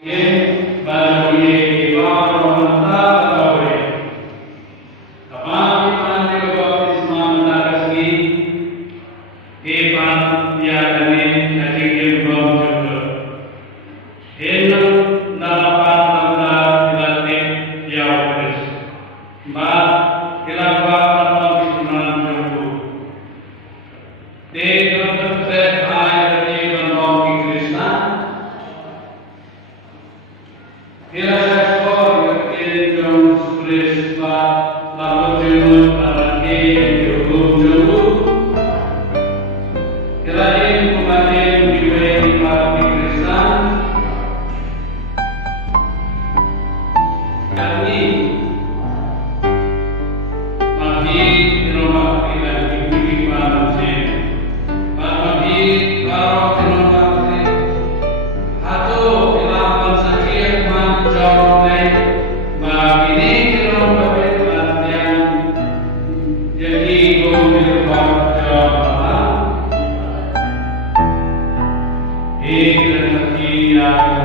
Ye baru ye baru mentah baru. Kapal mandi baptisma mendagasgi. Epan tiadane kajing belum coba. Henam nalapan tanda dilatih diawes. Mbak kilapa tanpa bisunan coba. Dengan sukses air di Bantong Krishna. Kira ekspor ke John Krishna lalu jemput para hukum jemput. Kira ini kembali di Pak Krishna. Kami masih di rumah kita di Malaysia. Masih kalau di rumah atau ilapan sakit macam begini kalau yang jadi mobil baca rezeki yang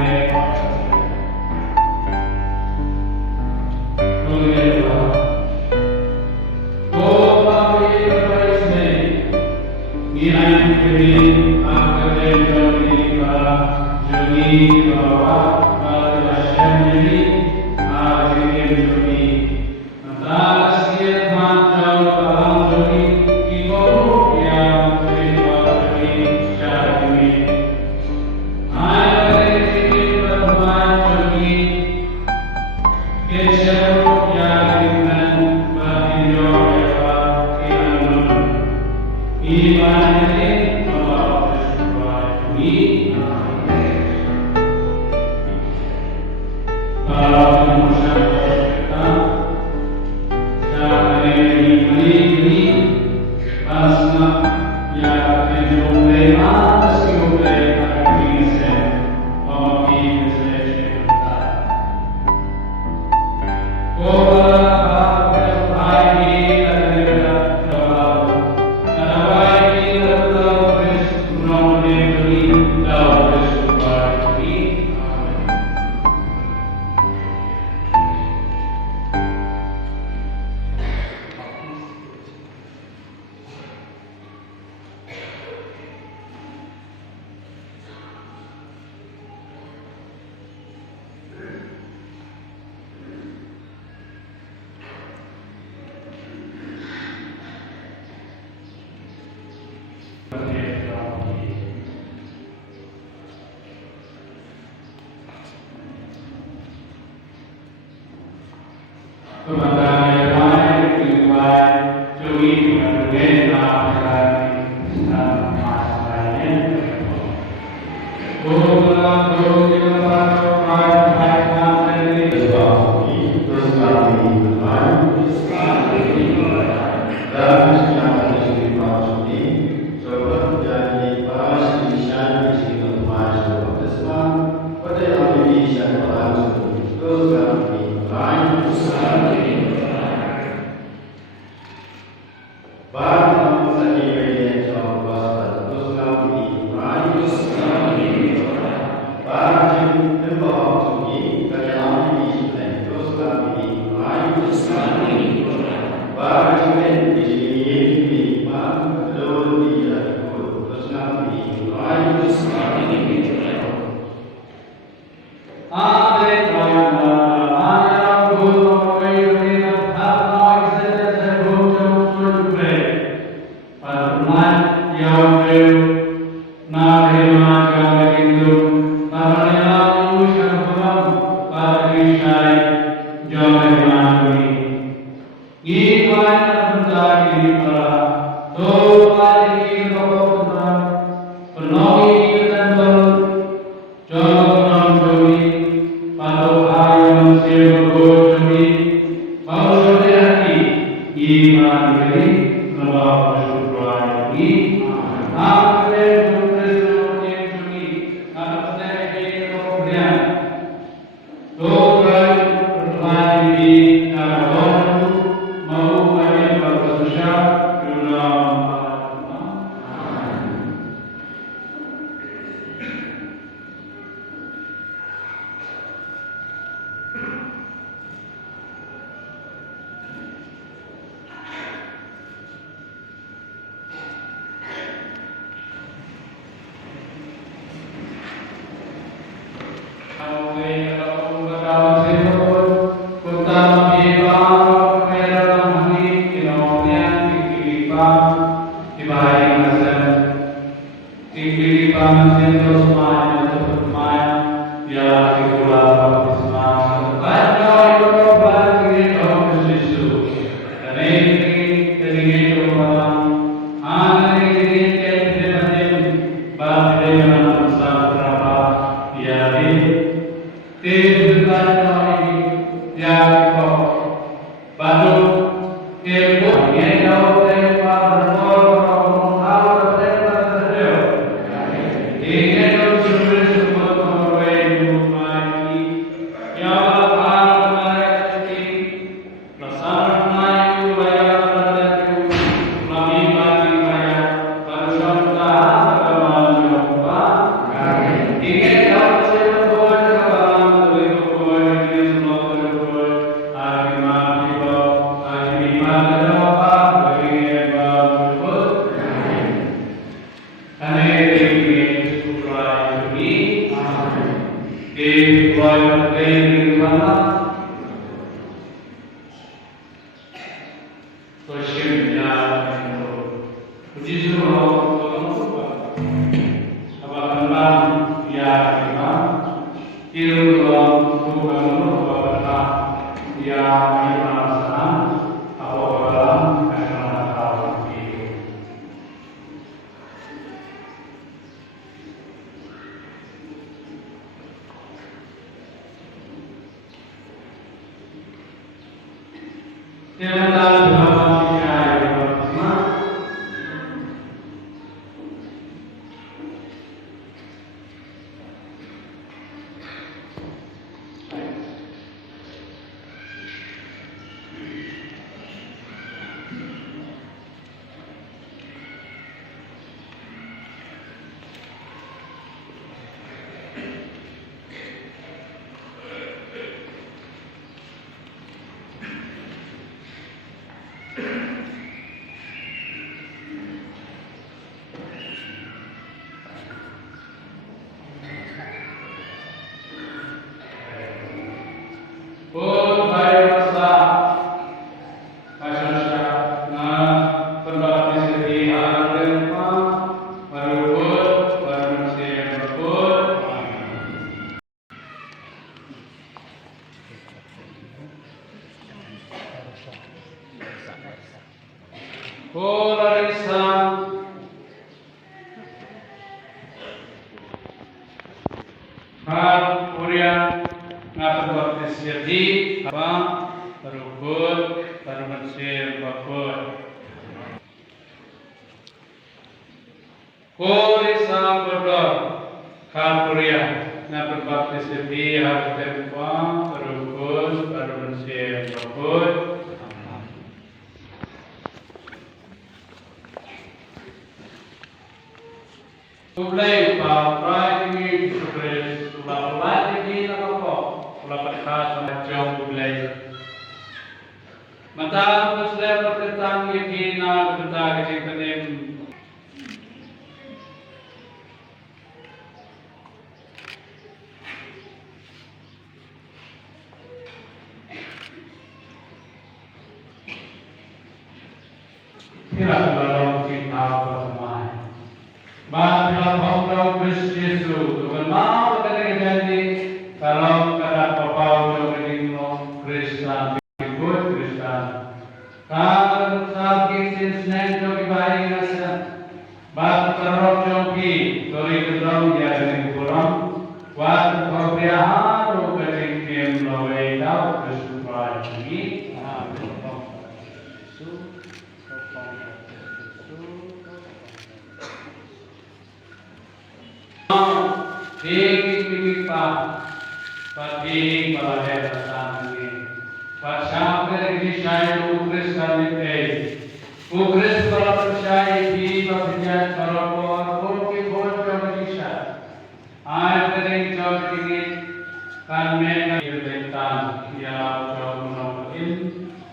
Amen. Kirtan ya John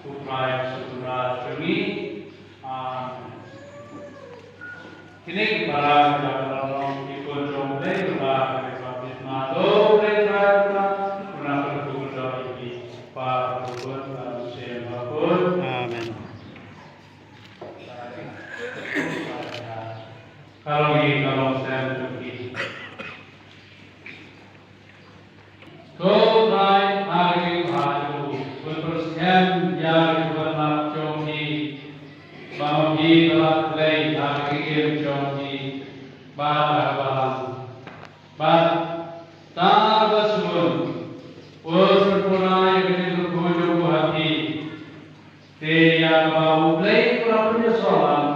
upaya surat ini. Kini para dalam ikut jomble para baptis mado mereka pernah berdoa ini para buat manusia pun. Amin. Kalau saya pergi, Tuhan hari baru berpersen yang berlangsung bagi telah lay hari jombi bahagian tabasun urpunai begitu bujuk hati tiada bau lay kurang soalan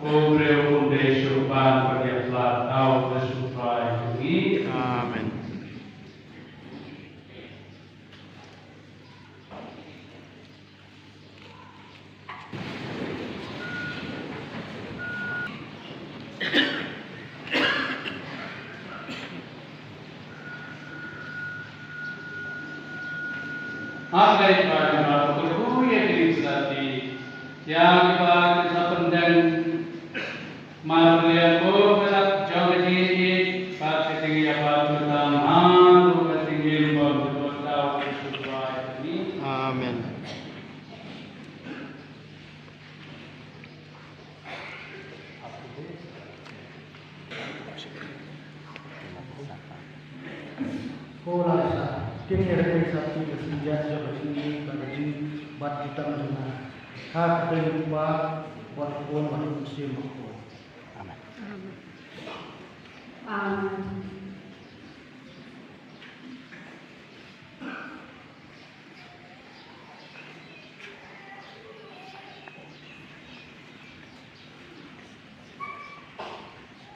kubre unde syuban berjeplat tahu bersupai ini. Amin. Agai pada waktu yang disati yang pada sependan Maria berat jauh tinggi pada tinggi apa tuhan halu tinggi bawah tahu supaya ini. Amin. Korasa, kini ada satu bersenjata jauh tinggi bagi bat kita mendengar. Hak berjumpa walaupun manusia makhluk. Amin. Amin.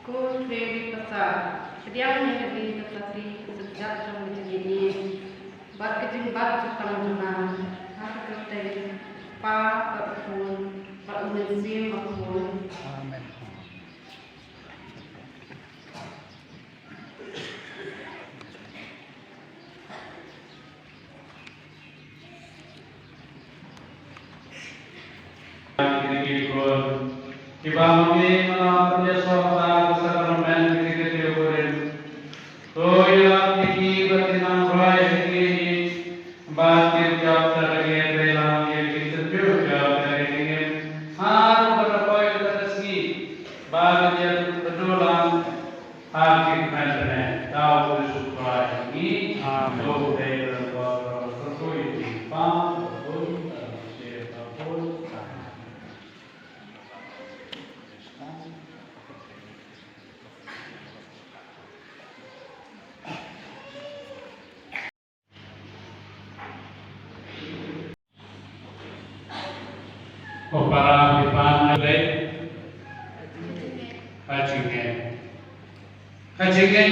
Ku Dewi Pesat, sedianya jadi tetapi sejak jam ini, bat kecil bat cutang junah, hak kertai, pa perpun, pak mensim makpun. Amin. Kibami menapnya suara sakramen ketika diurin. Toya tiki batinang roy ini batin jawab terkait dalam yang ditunjuk jawab terkait harus berapa terasi bagi yang berulang hakim mengenai tahu supaya ini untuk dalam berkoi pam berkoi siapapun. Para pipan oleh Hajingen. Hajingen